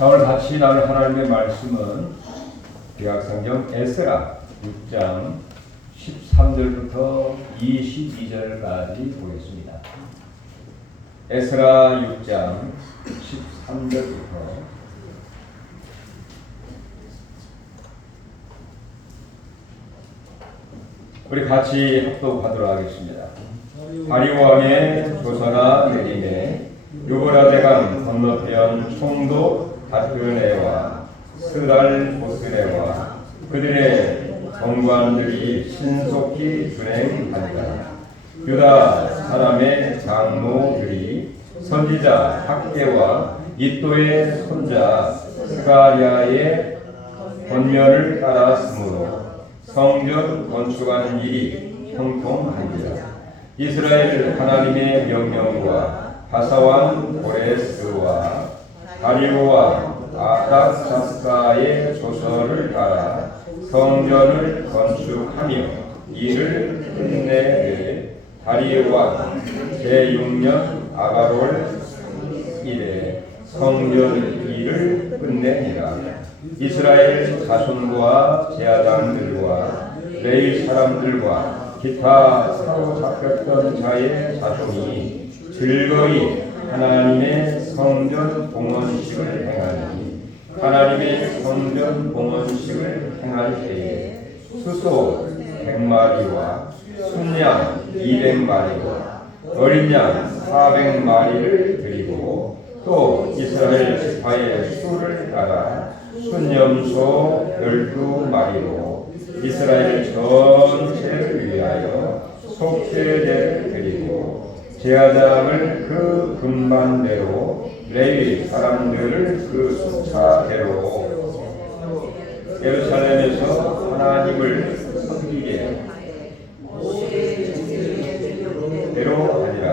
자, 오늘 같이 나눌 하나님의 말씀은 구약성경 에스라 6장 13절부터 22절까지 보겠습니다. 에스라 6장 13절부터 우리 같이 합독하도록 하겠습니다. 다리오 왕의 조서가 내림에 유브라데강 건너편 총독 다스네와 스달보스네와 그들의 정관들이 신속히 준행하니라. 유다 사람의 장로들이 선지자 학개와 이또의 손자 스가랴의 권면을 따랐으므로 성전 건축하는 일이 형통하니라. 이스라엘 하나님의 명령과 바사왕 고레스와 다리오와 아닥사스가의 조서를 따라 성전을 건축하며 이를 끝내되 다리오와 제6년 아가롤 이래 성전 일을 끝내니라. 이스라엘 자손과 제사장들과 레위 사람들과 기타 사로잡혔던 자의 자손이 즐거이 하나님의 성전 봉헌식을 행하니 하나님의 성전 봉헌식을 행할 때에 수소 100마리와 순양 200마리와 어린 양 400마리를 드리고 또 이스라엘 지파의 수를 따라 순염소 12마리로 이스라엘 전체를 위하여 속죄제를 드리고 제사장을 그 분반대로 레위 사람들을 그 숫자대로 예루살렘에서 하나님을 섬기게 대로 하니라.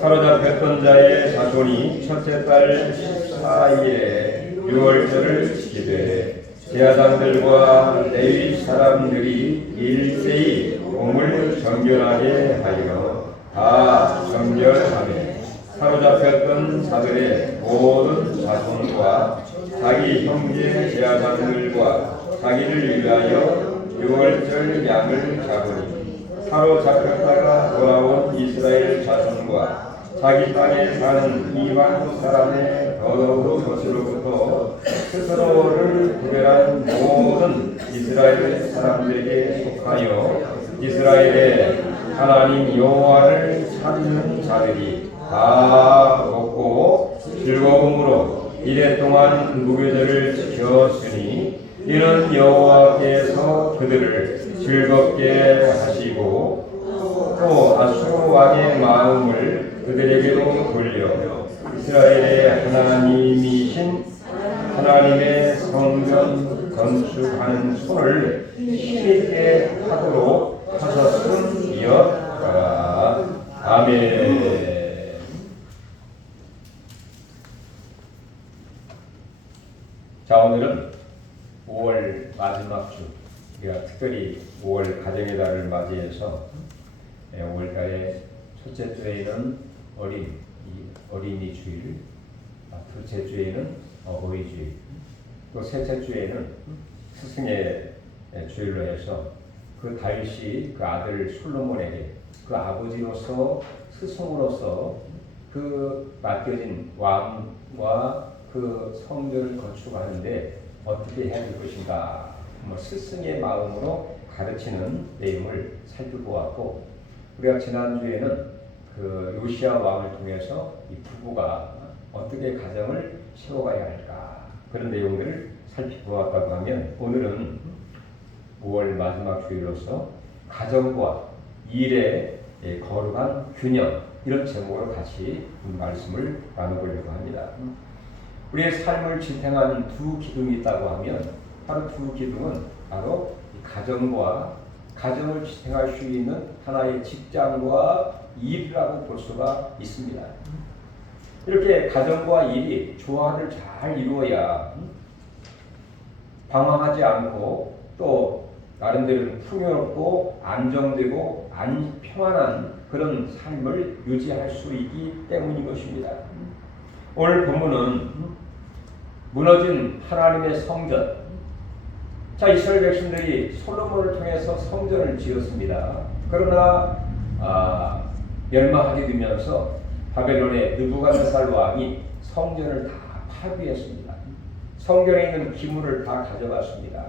사로잡혔던 자의 자손이 첫째 달 14일에 유월절을 지키되 제사장들과 레위 사람들이 일제히 몸을 정결하게 하여 다 정결하며 사로잡혔던 자들의 모든 자손과 자기 형제 제사장들과 자기를 위하여 유월절 양을 잡으니 사로잡혔다가 돌아온 이스라엘 자손과 자기 땅에 사는 이방 사람의 더러운 것으로부터 스스로를 구별한 모든 이스라엘 사람들에게 속하여 이스라엘의 하나님 여호와를 찾는 자들이 다 먹고 즐거움으로 이랫동안 무교절을 지켰으니 이는 여호와께서 그들을 즐겁게 하시고 또 아수르 왕의 마음을 그들에게로 돌려 이스라엘의 하나님이신 하나님의 성전 건축하는 손을 힘있게 하도록 하셨음이었더라. 아멘. 자, 오늘은 5월 마지막 주, 우리가 특별히 5월 가정의 달을 맞이해서 5월달에 첫째 주에는 어린이 주일, 둘째 주에는 어버이 주일, 또 셋째 주에는 스승의 주일로 해서 그 다윗이 그 아들 솔로몬에게 그 아버지로서 스승으로서 그 맡겨진 왕과 그 성전을 건축하는데 어떻게 해야 될 것인가, 스승의 마음으로 가르치는 내용을 살펴보았고, 우리가 지난주에는 그 요시야 왕을 통해서 이 부부가 어떻게 가정을 세워가야 할까 그런 내용들을 살펴보았다고 하면, 오늘은 5월 마지막 주일로서 가정과 일의 거룩한 균형, 이런 제목으로 같이 말씀을 나눠보려고 합니다. 우리의 삶을 지탱하는 두 기둥이 있다고 하면 바로 두 기둥은 바로 가정과 가정을 지탱할 수 있는 하나의 직장과 일이라고 볼 수가 있습니다. 이렇게 가정과 일이 조화를 잘 이루어야 방황하지 않고 또 나름대로 풍요롭고 안정되고 평안한 그런 삶을 유지할 수 있기 때문인 것입니다. 오늘 본문은 무너진 하나님의 성전. 자, 이스라엘 백성들이 솔로몬을 통해서 성전을 지었습니다. 그러나 멸망하게 되면서 바벨론의 느부갓네살 왕이 성전을 다 파괴했습니다. 성전에 있는 기물을 다 가져갔습니다.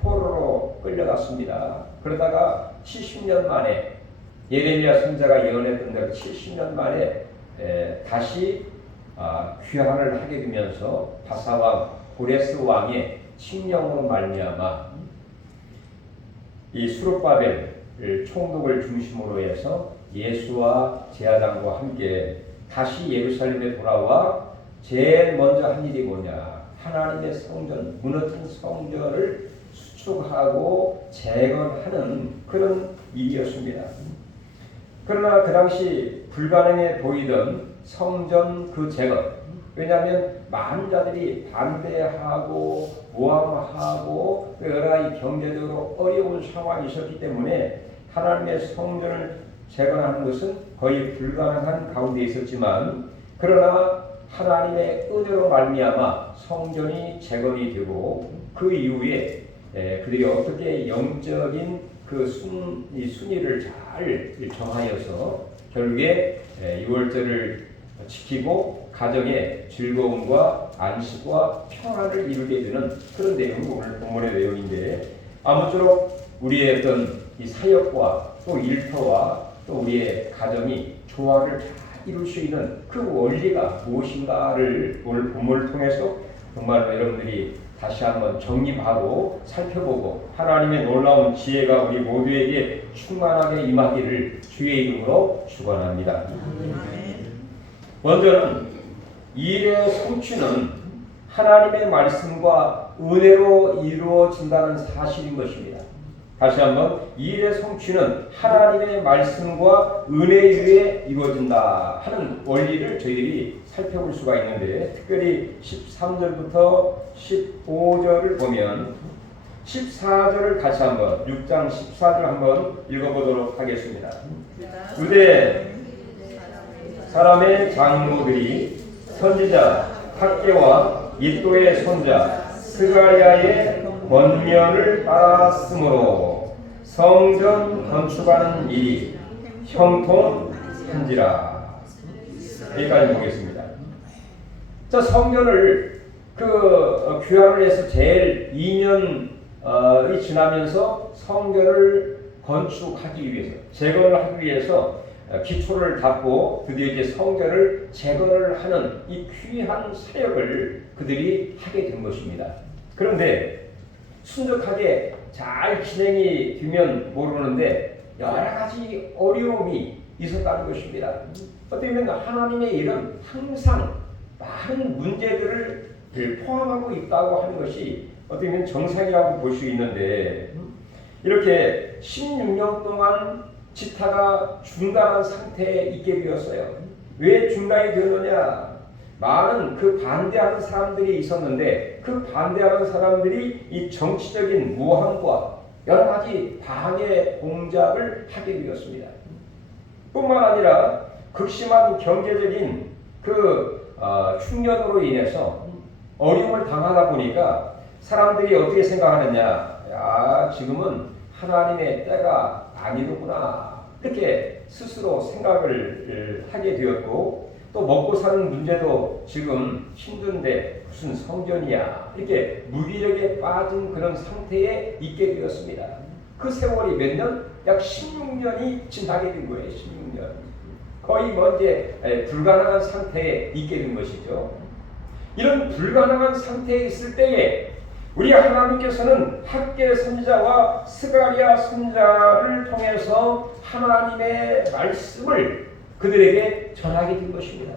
포로로 끌려갔습니다. 그러다가 70년 만에 예레미야 선지자가 예언했던 대로 70년 만에 다시 귀환을 하게 되면서 바사왕 고레스 왕의 칙령으로 말미암아 이 수룹바벨 총독을 중심으로 해서 예수와 제사장과 함께 다시 예루살렘에 돌아와 제일 먼저 한 일이 뭐냐, 하나님의 성전, 무너진 성전을 수축하고 재건하는 그런 일이었습니다. 그러나 그 당시 불가능해 보이던 성전 그 재건, 왜냐하면 많은 자들이 반대하고 모함하고 여러 가지 경제적으로 어려운 상황이 있었기 때문에 하나님의 성전을 재건하는 것은 거의 불가능한 가운데 있었지만, 그러나 하나님의 은혜로 말미암아 성전이 재건이 되고 그 이후에 그들이 어떻게 영적인 그 순위를 잘 정하여서 결국에 6월절을 지키고 가정의 즐거움과 안식과 평안을 이루게 되는 그런 내용이 오늘 본문의 내용인데, 아무쪼록 우리의 어떤 이 사역과 또 일터와 또 우리의 가정이 조화를 잘 이룰 수 있는 그 원리가 무엇인가를 오늘 본문을 통해서 정말 여러분들이 다시 한번 정립하고 살펴보고 하나님의 놀라운 지혜가 우리 모두에게 충만하게 임하기를 주의 이름으로 축원합니다. 먼저는 일의 성취는 하나님의 말씀과 은혜로 이루어진다는 사실인 것입니다. 다시 한번, 일의 성취는 하나님의 말씀과 은혜 위에 이루어진다 하는 원리를 저희들이 살펴볼 수가 있는데, 특별히 13절부터 15절을 보면 14절을 같이 한번 6장 14절 한번 읽어보도록 하겠습니다. 유대 사람의 장로들이 선지자 학개와 이도의 손자 스가랴의 권면을 따랐으므로 성전 건축하는 일이 형통한지라. 여기까지 보겠습니다. 자, 성전을 귀환을 해서 제일 2년이 지나면서 성전을 건축하기 위해서, 재건을 하기 위해서 기초를 닦고 드디어 이제 성전을 재건을 하는 이 귀한 사역을 그들이 하게 된 것입니다. 그런데 순적하게 잘 진행이 되면 모르는데 여러 가지 어려움이 있었다는 것입니다. 어떻게 보면 하나님의 일은 항상 많은 문제들을 포함하고 있다고 하는 것이 어떻게 보면 정상이라고 볼 수 있는데, 이렇게 16년 동안 지타가 중단한 상태에 있게 되었어요. 왜 중단이 되었느냐? 많은 그 반대하는 사람들이 있었는데 그 반대하는 사람들이 이 정치적인 모함과 여러 가지 방해 공작을 하게 되었습니다. 뿐만 아니라 극심한 경제적인 흉년으로 인해서 어려움을 당하다 보니까 사람들이 어떻게 생각하느냐? 지금은 하나님의 때가 아니로구나. 이렇게 스스로 생각을 하게 되었고, 또 먹고 사는 문제도 지금 힘든데 무슨 성전이야, 이렇게 무기력에 빠진 그런 상태에 있게 되었습니다. 그 세월이 몇 년? 약 16년이 지나게 된 거예요. 16년. 거의 이제 불가능한 상태에 있게 된 것이죠. 이런 불가능한 상태에 있을 때에 우리 하나님께서는 학개 선지자와 스가랴 선지자를 통해서 하나님의 말씀을 그들에게 전하게 된 것입니다.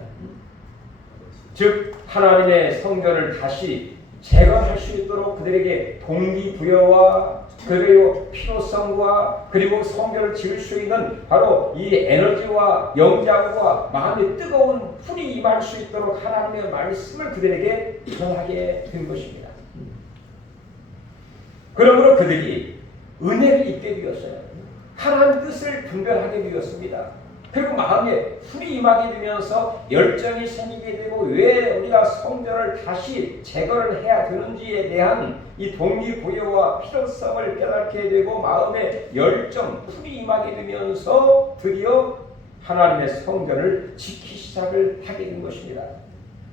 즉 하나님의 성전을 다시 재건할 수 있도록 그들에게 동기부여와 그리고 필요성과 그리고 성전을 지을 수 있는 바로 이 에너지와 영장과 마음의 뜨거운 불이 임할 수 있도록 하나님의 말씀을 그들에게 전하게 된 것입니다. 그러므로 그들이 은혜를 입게 되었어요. 하나님 뜻을 분별하게 되었습니다. 그리고 마음에 불이 임하게 되면서 열정이 생기게 되고 왜 우리가 성전을 다시 재건을 해야 되는지에 대한 이 동기부여와 필요성을 깨닫게 되고 마음에 열정, 불이 임하게 되면서 드디어 하나님의 성전을 지키기 시작을 하게 된 것입니다.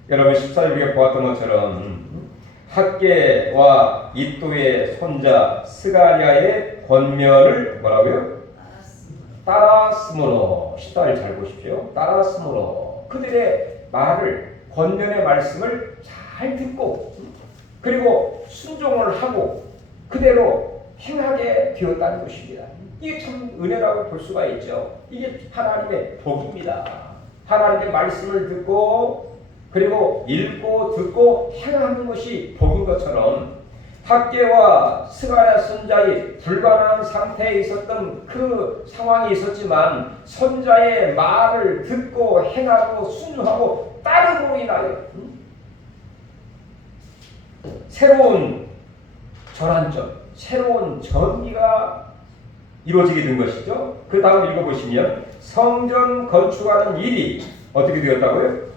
여러분 14일에 보았던 것처럼 학개와 이또의 손자 스가랴의 권면을 뭐라고요? 따랐으므로 14일 잘 보십시오. 따랐으므로 그들의 말을 권면의 말씀을 잘 듣고 그리고 순종을 하고 그대로 행하게 되었다는 것입니다. 이게 참 은혜라고 볼 수가 있죠. 이게 하나님의 복입니다. 하나님의 말씀을 듣고 그리고 읽고 듣고 행하는 것이 복인 것처럼 학개와 스가랴 선자의 불가능한 상태에 있었던 그 상황이 있었지만 선자의 말을 듣고 행하고 순종하고 따름으로 인하여 새로운 전환점, 새로운 전기가 이루어지게 된 것이죠. 그 다음 읽어보시면 성전 건축하는 일이 어떻게 되었다고요?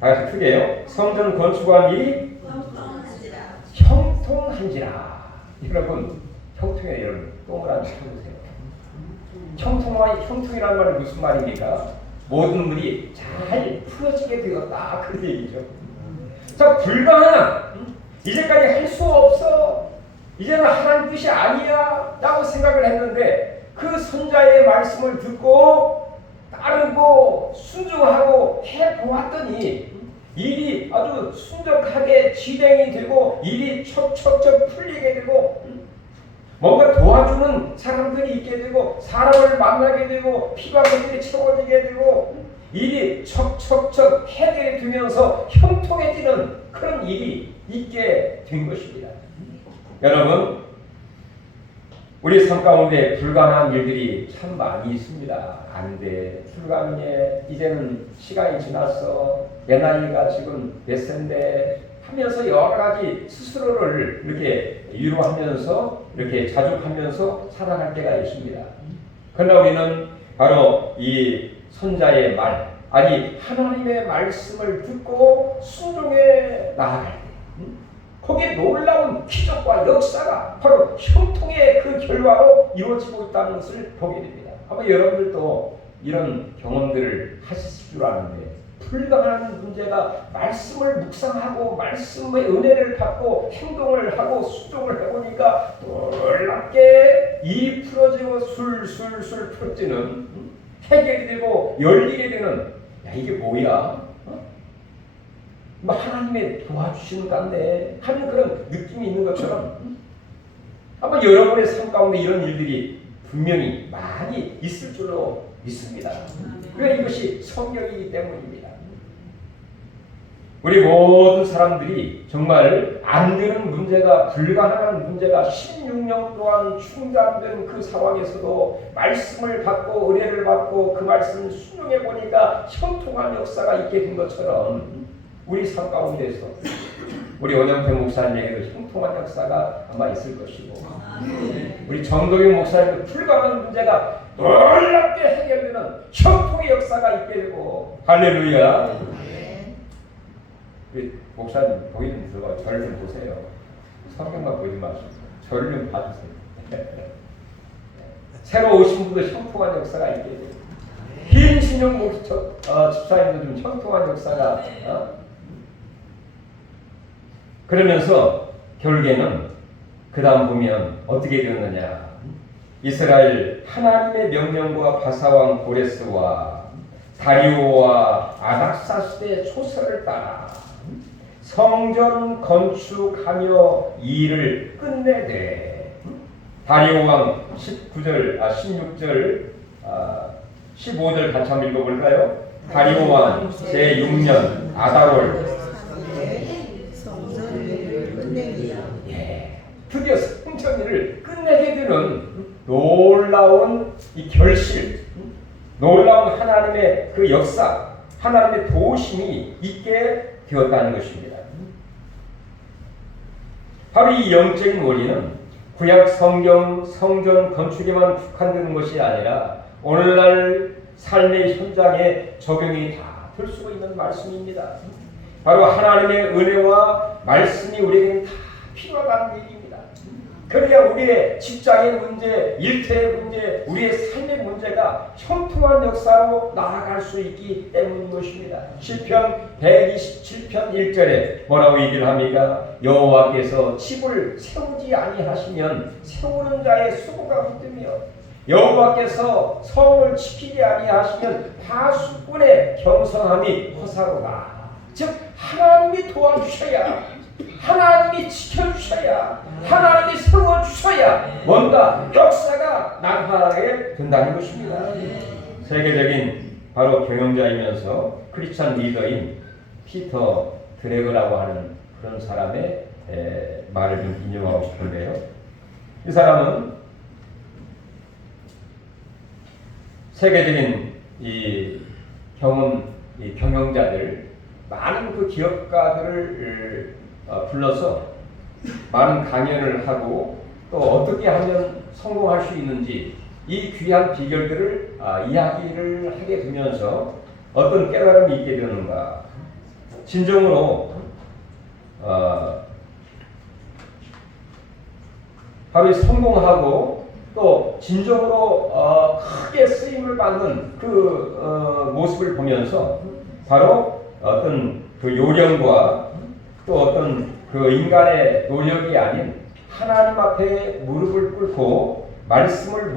다시 크게요. 성전 건축한 일이 형통한지라. 여러분 형통에 여러분 동그라미 쳐보세요. 형통이라는 말이 무슨 말입니까? 모든 문이 잘 풀어지게 되었다 그 얘기죠. 자, 불가능한 이제까지 할 수 없어 이제는 하나님 뜻이 아니야 라고 생각을 했는데 그 선자의 말씀을 듣고 따르고 순종하고 해보았더니 일이 아주 순적하게 진행이 되고 일이 척척척 풀리게 되고 뭔가 도와주는 사람들이 있게 되고 사람을 만나게 되고 필요한 것들이 채워지게 되고 일이 척척척 해결이 되면서 형통해지는 그런 일이 있게 된 것입니다. 여러분 우리 삶 가운데 불가능한 일들이 참 많이 있습니다. 안 돼. 불가능해. 이제는 시간이 지났어. 내 나이가 지금 몇 세인데 하면서 여러 가지 스스로를 이렇게 위로하면서 이렇게 자족하면서 살아갈 때가 있습니다. 그러나 우리는 바로 이 선자의 말, 아니 하나님의 말씀을 듣고 순종해 나아갈 때 거기에 놀라운 기적과 역사가 바로 형통의 그 결과로 이루어지고 있다는 것을 보게 됩니다. 아마 여러분들도 이런 경험들을 하실 줄 아는데 불가능한 문제가 말씀을 묵상하고 말씀의 은혜를 받고 행동을 하고 순종을 해보니까 놀랍게 일이 풀어지고 술술술 풀어지는 해결이 되고 열리게 되는 야 이게 뭐야? 뭐 하나님의 도와주시는 것 같네 하는 그런 느낌이 있는 것처럼 아마 여러분의 삶 가운데 이런 일들이 분명히 많이 있을 줄로 믿습니다. 왜 이것이 성경이기 때문입니다. 우리 모든 사람들이 정말 안 되는 문제가 불가능한 문제가 16년 동안 충당된 그 상황에서도 말씀을 받고 은혜를 받고 그 말씀을 순종해 보니까 형통한 역사가 있게 된 것처럼 우리 삶 가운데서 우리 원영태 목사님에게도 형통한 역사가 아마 있을 것이고 우리 정동영 목사님도 불가능한 문제가 놀랍게 해결되는 형통의 역사가 있게 되고 할렐루야. 우리 목사님 거기 좀 들어가 저를 좀 보세요. 성경만 보지 마시고 저를 좀 봐주세요. 새로 오신 분도 형통한 역사가 있게 되고 김신영 집사님도 좀 형통한 역사가 그러면서 결국에는 그 다음 보면 어떻게 되었느냐. 이스라엘 하나님의 명령과 바사왕 고레스와 다리오와 아닥사스의 초서를 따라 성전 건축하며 일을 끝내되 다리오 왕 16절 15절 같이 한번 읽어볼까요? 다리오 왕 제6년 아달월 드디어 성전일을 끝내게 되는 놀라운 이 결실, 놀라운 하나님의 그 역사, 하나님의 도우심이 있게 되었다는 것입니다. 바로 이 영적인 원리는 구약 성경 성전 건축에만 국한되는 것이 아니라 오늘날 삶의 현장에 적용이 다 될 수가 있는 말씀입니다. 바로 하나님의 은혜와 말씀이 우리에게는 다 필요하다는 얘기입니다. 그래야 우리의 직장의 문제, 일터의 문제, 우리의 삶의 문제가 형통한 역사로 나아갈 수 있기 때문인 것입니다. 시편 127편 1절에 뭐라고 얘기를 합니까? 여호와께서 집을 세우지 아니하시면 세우는 자의 수고가 붙으며 여호와께서 성을 지키지 아니하시면 파수꾼의 경성함이 허사로다. 즉 하나님이 도와주셔야, 하나님이 지켜주셔야, 하나님이 세워주셔야 뭔가 역사가 나타나게 된다는 것입니다. 세계적인 바로 경영자이면서 크리스찬 리더인 피터 드래그라고 하는 그런 사람의 말을 좀 인용하고 싶은데요. 이 사람은 세계적인 이 경영자들, 많은 그 기업가들을 불러서 많은 강연을 하고 또 어떻게 하면 성공할 수 있는지 이 귀한 비결들을 이야기를 하게 되면서 어떤 깨달음이 있게 되는가. 진정으로 바로 성공하고 또 진정으로 크게 쓰임을 받는 그 모습을 보면서 바로 어떤 그 요령과 또 어떤 그 인간의 노력이 아닌 하나님 앞에 무릎을 꿇고 말씀을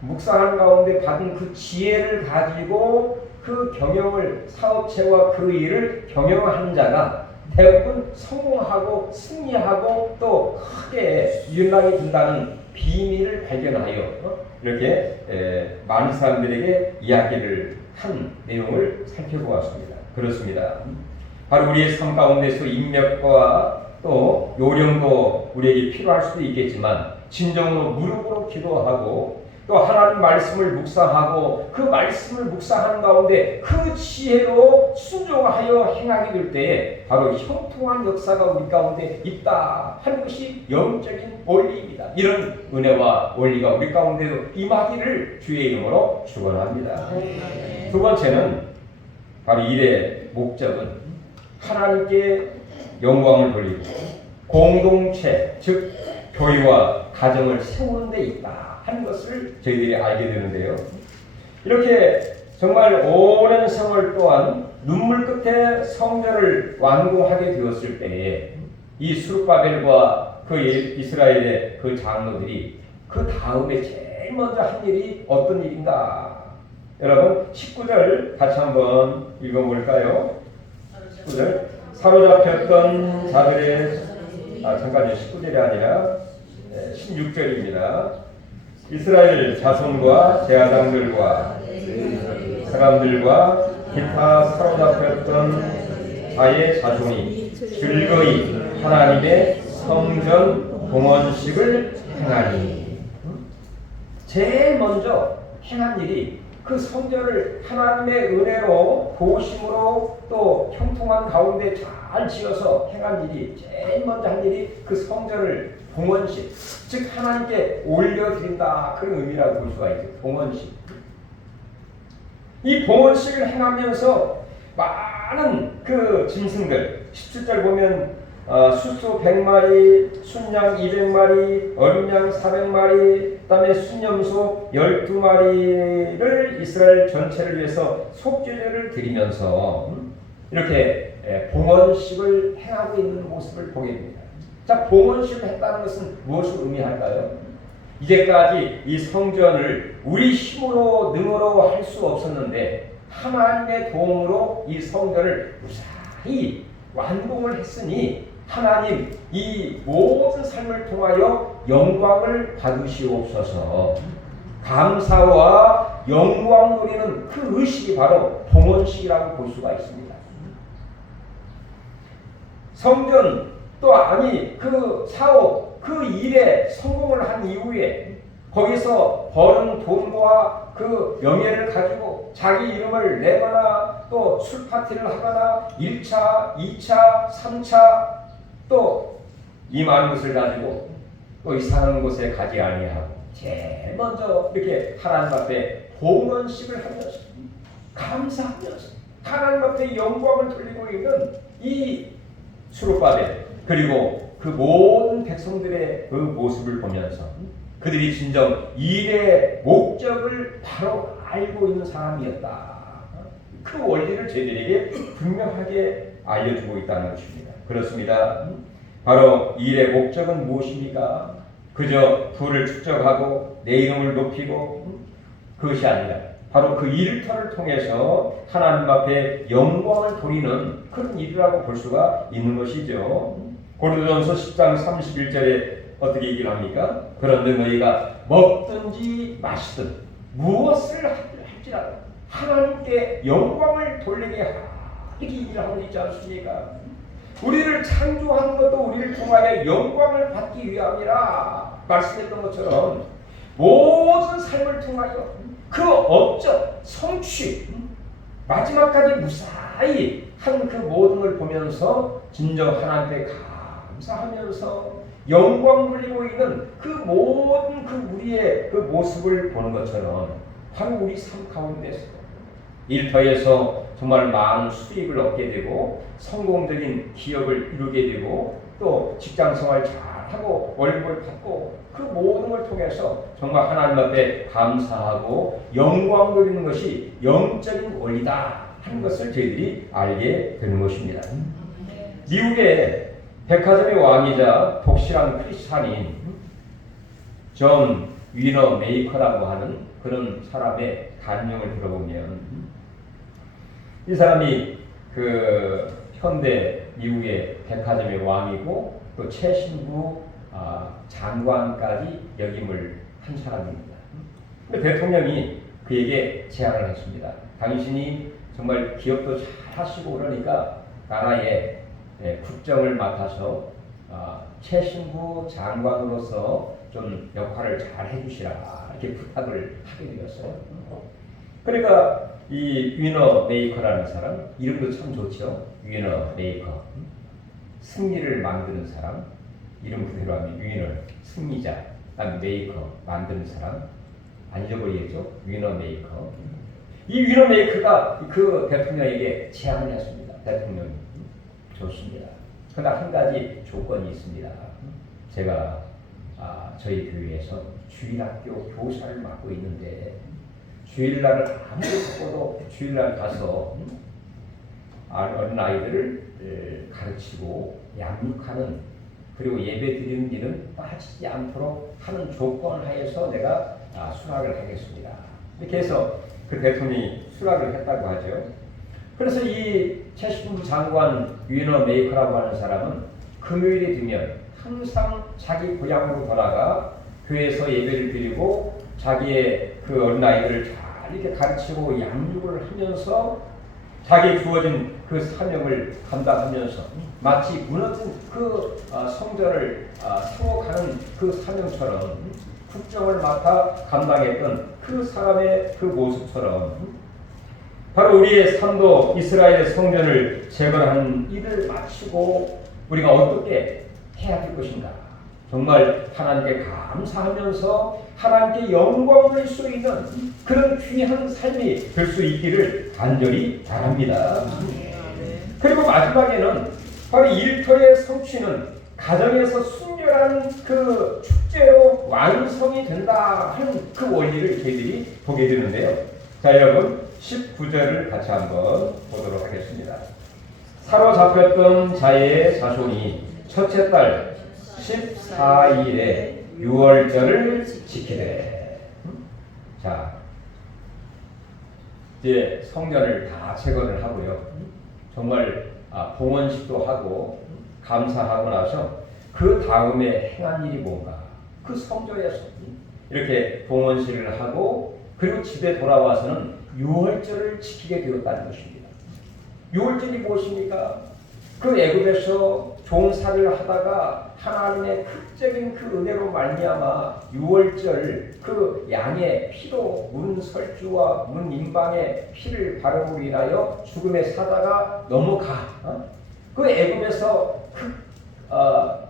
묵상하는 가운데 받은 그 지혜를 가지고 그 경영을, 사업체와 그 일을 경영하는 자가 대부분 성공하고 승리하고 또 크게 윤락이 된다는 비밀을 발견하여 이렇게 많은 사람들에게 이야기를 한 내용을 살펴보았습니다. 그렇습니다. 바로 우리의 삶 가운데서 인맥과 또 요령도 우리에게 필요할 수도 있겠지만 진정으로 무릎으로 기도하고 또 하나님 말씀을 묵상하고 그 말씀을 묵상하는 가운데 그 지혜로 순종하여 행하게 될 때에 바로 형통한 역사가 우리 가운데 있다 하는 것이 영적인 원리입니다. 이런 은혜와 원리가 우리 가운데도 임하기를 주의 이름으로 축원합니다. 두 번째는 바로 일의 목적은 하나님께 영광을 돌리고 공동체, 즉 교회와 가정을 세우는 데 있다 하는 것을 저희들이 알게 되는데요. 이렇게 정말 오랜 세월 동안 눈물 끝에 성전을 완공하게 되었을 때에 이 스룹바벨과 그 이스라엘의 그 장로들이 그 다음에 제일 먼저 한 일이 어떤 일인가? 여러분 19절 같이 한번 읽어볼까요? 19절 사로잡혔던 자들의 잠깐요 19절이 아니라 16절입니다. 이스라엘 자손과 제사장들과 사람들과 기타 사로잡혔던 자의 자손이 즐거이 하나님의 성전 봉헌식을 행하니. 제일 먼저 행한 일이 그 성전을 하나님의 은혜로 도심으로 또 형통한 가운데 잘 지어서 행한 일이, 제일 먼저 한 일이 그 성전을 봉헌식, 즉 하나님께 올려드린다, 그런 의미라고 볼 수가 있죠. 봉헌식. 이 봉헌식을 행하면서 많은 그 짐승들, 17절 보면 수소 100마리, 순양 200마리, 어린 양 400마리, 그 다음에 순염소 12마리를 이스라엘 전체를 위해서 속죄제를 드리면서 이렇게 봉헌식을 행하고 있는 모습을 보게 됩니다. 자, 봉헌식을 했다는 것은 무엇을 의미할까요? 이제까지 이 성전을 우리 힘으로 능으로 할 수 없었는데 하나님의 도움으로 이 성전을 무사히 완공을 했으니 하나님 이 모든 삶을 통하여 영광을 받으시옵소서. 감사와 영광 누리는 그 의식이 바로 봉헌식이라고 볼 수가 있습니다. 성전 또 아니 그 사업 그 일에 성공을 한 이후에 거기서 버는 돈과 그 명예를 가지고 자기 이름을 내거나 또 술 파티를 하거나 1차, 2차, 3차 또 이 많은 것을 가지고 또 이상한 곳에 가지 아니하고 제일 먼저 이렇게 하나님 앞에 봉헌식을 하면서 감사하면서 하나님 앞에 영광을 돌리고 있는 이 수룹바벨 그리고 그 모든 백성들의 그 모습을 보면서 그들이 진정 일의 목적을 바로 알고 있는 사람이었다. 그 원리를 저희들에게 분명하게 알려주고 있다는 것입니다. 그렇습니다. 바로 일의 목적은 무엇입니까? 그저 부를 축적하고 내 이름을 높이고 그것이 아니라 바로 그 일터를 통해서 하나님 앞에 영광을 돌리는 그런 일이라고 볼 수가 있는 것이죠. 고린도전서 10장 31절에 어떻게 얘기를 합니까? 그런데 너희가 먹든지 마시든 무엇을 할지라도 하나님께 영광을 돌리게 하라. 이렇게 얘기를 하고 있지 않습니까? 우리를 창조한 것도 우리를 통하여 영광을 받기 위함이라 말씀했던 것처럼 모든 삶을 통하여 그 업적, 성취, 마지막까지 무사히 한 그 모든 걸 보면서 진정 하나님께 감사하면서 영광 돌리고 있는 그 모든 그 우리의 그 모습을 보는 것처럼 바로 우리 삶 가운데서 일터에서 정말 많은 수입을 얻게 되고 성공적인 기업을 이루게 되고 또 직장생활 잘하고 월급을 받고 그 모든 걸 통해서 정말 하나님 앞에 감사하고 영광 돌리는 것이 영적인 원리다 하는 것을 저희들이 알게 되는 것입니다. 미국의 백화점의 왕이자 독실한 크리스찬인 존 위너 메이커라고 하는 그런 사람의 간증을 들어보면 이 사람이 그 현대 미국의 백화점의 왕이고 또 최신부 장관까지 역임을 한 사람입니다. 근데 대통령이 그에게 제안을 했습니다. 당신이 정말 기업도 잘 하시고 그러니까 나라의 국정을 맡아서 최신부 장관으로서 좀 역할을 잘 해주시라 이렇게 부탁을 하게 되었어요. 그러니까 이 위너 메이커라는 사람 이름도 참 좋죠. 위너 메이커 승리를 만드는 사람 이름 그대로 하면 위너 승리자 그다음 메이커 만드는 사람 안 잊어버리겠죠. 위너 메이커 이 위너 메이커가 그 대통령에게 제안을 했습니다. 대통령이 좋습니다. 그러나 한 가지 조건이 있습니다. 제가 저희 교회에서 주일학교 교사를 맡고 있는데 주일날을 아무리 바꿔도 주일날 가서 어린 아이들을 가르치고 양육하는 그리고 예배 드리는 일은 빠지지 않도록 하는 조건 하에서 내가 수락을 하겠습니다. 이렇게 해서 그 대통령이 수락을 했다고 하죠. 그래서 이 최신부 장관 위너 메이커라고 하는 사람은 금요일이 되면 항상 자기 고향으로 돌아가 교회에서 예배를 드리고 자기의 그 어린아이들을 잘 이렇게 가르치고 양육을 하면서 자기에 주어진 그 사명을 감당하면서 마치 무너진 그 성전을 세워가는 그 사명처럼 국정을 맡아 감당했던 그 사람의 그 모습처럼 바로 우리의 삶도 이스라엘의 성전을 재건하는 일을 마치고 우리가 어떻게 해야 될 것인가? 정말 하나님께 감사하면서 하나님께 영광을 드릴 수 있는 그런 귀한 삶이 될 수 있기를 간절히 바랍니다. 그리고 마지막에는 바로 일터의 성취는 가정에서 순결한 그 축제로 완성이 된다 하는 그 원리를 저희들이 보게 되는데요. 자, 여러분 19절을 같이 한번 보도록 하겠습니다. 사로잡혔던 자의 자손이 첫째 달 14일에 유월절을 지키되. 자, 이제 성전을 다 재건을 하고요. 정말 봉헌식도 하고 감사하고 나서 그 다음에 행한 일이 뭔가? 그 성전에서 이렇게 봉헌식을 하고 그리고 집에 돌아와서는 유월절을 지키게 되었다는 것입니다. 유월절이 무엇입니까? 그 애굽에서 종살이를 하다가 하나님의 극적인 그 은혜로 말미암아 유월절 그 양의 피로 문설주와 문인방의 피를 바르고 인하여 죽음의 사자가 넘어가 그 애굽에서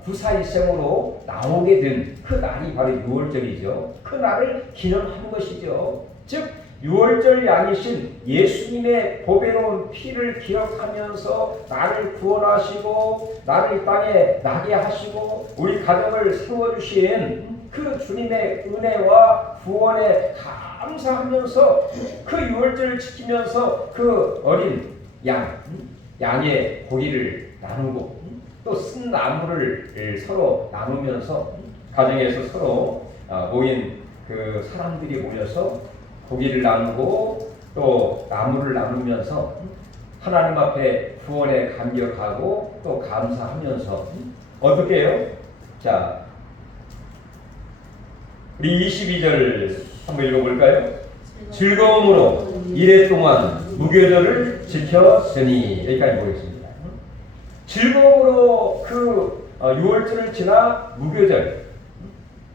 구사일생으로 나오게 된 그 날이 바로 유월절이죠. 그 날을 기념하는 것이죠. 즉 유월절 양이신 예수님의 보배로운 피를 기억하면서 나를 구원하시고 나를 이 땅에 나게 하시고 우리 가정을 세워주신 그 주님의 은혜와 구원에 감사하면서 그 유월절을 지키면서 그 어린 양의 고기를 나누고 또 쓴 나무를 서로 나누면서 가정에서 서로 모인 그 사람들이 모여서 고기를 나누고 또 나무를 나누면서 하나님 앞에 구원에 감격하고 또 감사하면서 어떻게 해요? 자, 우리 22절 한번 읽어볼까요? 즐거움으로 이래 동안 무교절을 지켰으니 여기까지 보겠습니다. 즐거움으로 그 6월절을 지나 무교절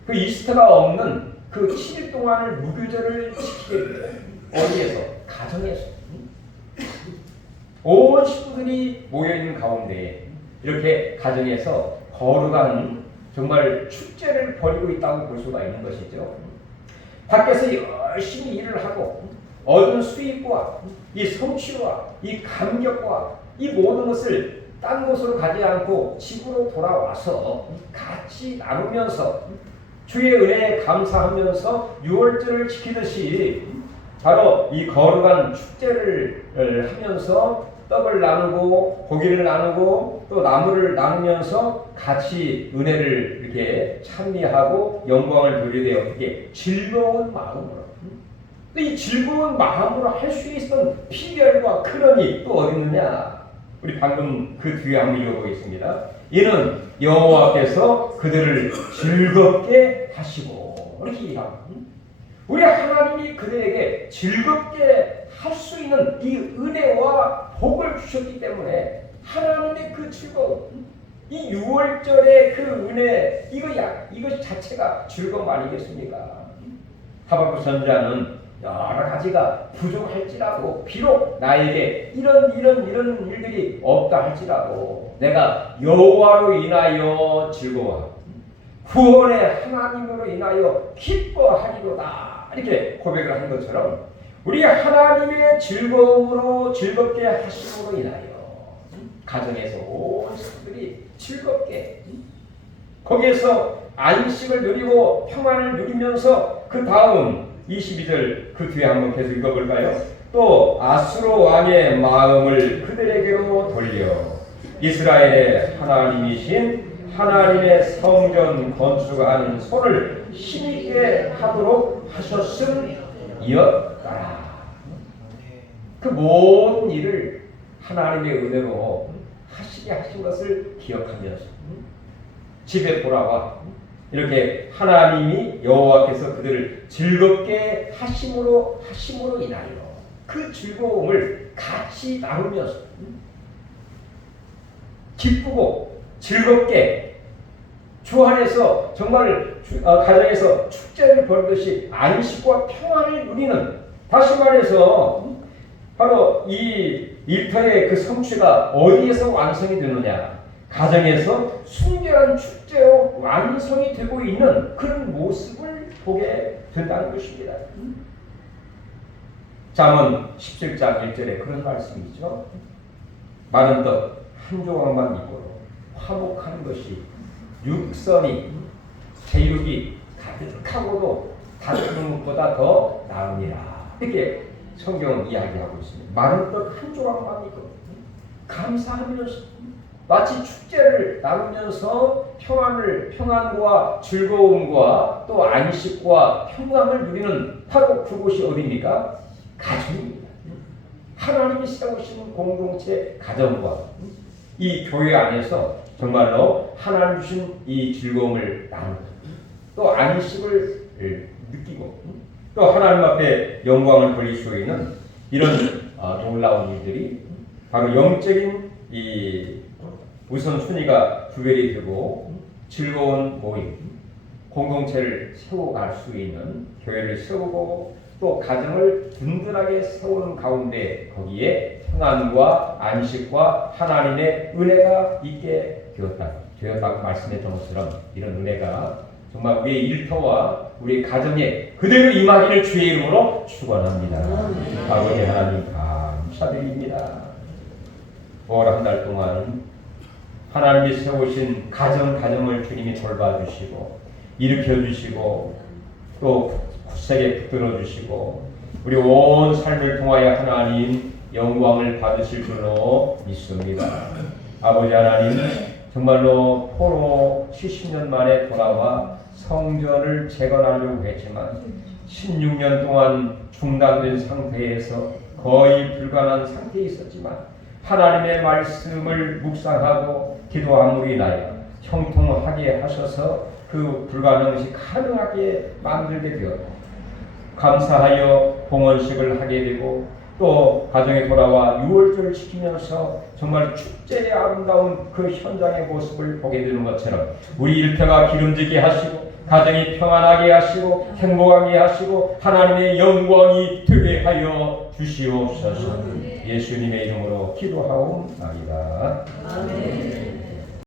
그 이스터가 없는 그 7일 동안을 무교절을 지키게 돼요. 어디에서? 가정에서. 온 식구들이 모여있는 가운데 이렇게 가정에서 거룩한 정말 축제를 벌이고 있다고 볼 수가 있는 것이죠. 밖에서 열심히 일을 하고 얻은 수입과 이 성취와 이 감격과 이 모든 것을 딴 곳으로 가지 않고 집으로 돌아와서 같이 나누면서 주의 은혜에 감사하면서 유월절을 지키듯이 바로 이 거룩한 축제를 하면서 떡을 나누고 고기를 나누고 또 나무를 나누면서 같이 은혜를 이렇게 찬미하고 영광을 돌리되어 이렇게 즐거운 마음으로 이 즐거운 마음으로 할 수 있었던 비결과 근원이 또 어디 있느냐? 우리 방금 그 뒤에 한번 읽어보겠습니다. 이는 여호와께서 그들을 즐겁게 하시고 이렇게 얘기합니다. 우리 하나님이 그들에게 즐겁게 할 수 있는 이 은혜와 복을 주셨기 때문에 하나님의 그 즐거움, 이 6월절의 그 은혜, 이것 자체가 즐거움 아니겠습니까? 하박국 선지자는 여러 가지가 부족할지라도 비록 나에게 이런 일들이 없다 할지라도 내가 여호와로 인하여 즐거워 구원의 하나님으로 인하여 기뻐하리로다 이렇게 고백을 하는 것처럼 우리 하나님의 즐거움으로 즐겁게 하심으로 인하여 가정에서 온 식구들이 즐겁게 거기에서 안식을 누리고 평안을 누리면서 그 다음 22절 그 뒤에 한번 계속 읽어볼까요? 또 아수르 왕의 마음을 그들에게로 돌려 이스라엘의 하나님이신 하나님의 성전 건축하는 손을 힘있게 하도록 하셨음이었더라. 그 모든 일을 하나님의 은혜로 하시게 하신 것을 기억하면서 집에 돌아와 이렇게 하나님이 여호와께서 그들을 즐겁게 하심으로 인하여 그 즐거움을 같이 나누면서 기쁘고 즐겁게 주 안에서 정말 가정에서 축제를 벌듯이 안식과 평안을 누리는 다시 말해서 바로 이 일터의 그 성취가 어디에서 완성이 되느냐 가정에서 순결한 축제로 완성이 되고 있는 그런 모습을 보게 된다는 것입니다. 잠언 17장 1절에 그런 말씀이 있죠. 마른 떡 한 조각만 입고로 화목하는 것이 육선이 제육이 가득하고도 다른 것보다 더 나으니라. 이렇게 성경은 이야기하고 있습니다. 마른 떡 한 조각만 입고 감사하면서 마치 축제를 나누면서 평안과 즐거움과 또 안식과 평강을 누리는 바로 그곳이 어디입니까? 가정입니다. 하나님이 세우신 공동체 가정과 이 교회 안에서 정말로 하나님 주신 이 즐거움을 나누고 또 안식을 느끼고 또 하나님 앞에 영광을 돌릴 수 있는 이런 놀라운 일들이 바로 영적인 이 우선순위가 구별이 되고 즐거운 모임, 공동체를 세워갈 수 있는 교회를 세우고 또 가정을 든든하게 세우는 가운데 거기에 평안과 안식과 하나님의 은혜가 있게 되었다고 말씀했던 것처럼 이런 은혜가 정말 우리의 일터와 우리 가정에 그대로 임하기를 주의 이름으로 축원합니다. 아버지 하나님 감사드립니다. 올 한 달 동안 하나님이 세우신 가정을 주님이 돌봐주시고 일으켜주시고 또 굳세게 붙들어주시고 우리 온 삶을 통하여 하나님 영광을 받으실 줄로 믿습니다. 아버지 하나님 정말로 포로 70년 만에 돌아와 성전을 재건하려고 했지만 16년 동안 중단된 상태에서 거의 불가능한 상태에 있었지만 하나님의 말씀을 묵상하고 기도함으로 인하여 형통하게 하셔서 그 불가능한 것이 가능하게 만들게 되었다. 감사하여 봉헌식을 하게 되고 또 가정에 돌아와 유월절을 지키면서 정말 축제의 아름다운 그 현장의 모습을 보게 되는 것처럼 우리 일터가 기름지게 하시고 가정이 평안하게 하시고 행복하게 하시고 하나님의 영광이 되게 하여 주시옵소서. 예수님의 이름으로 기도하옵나이다. 아멘.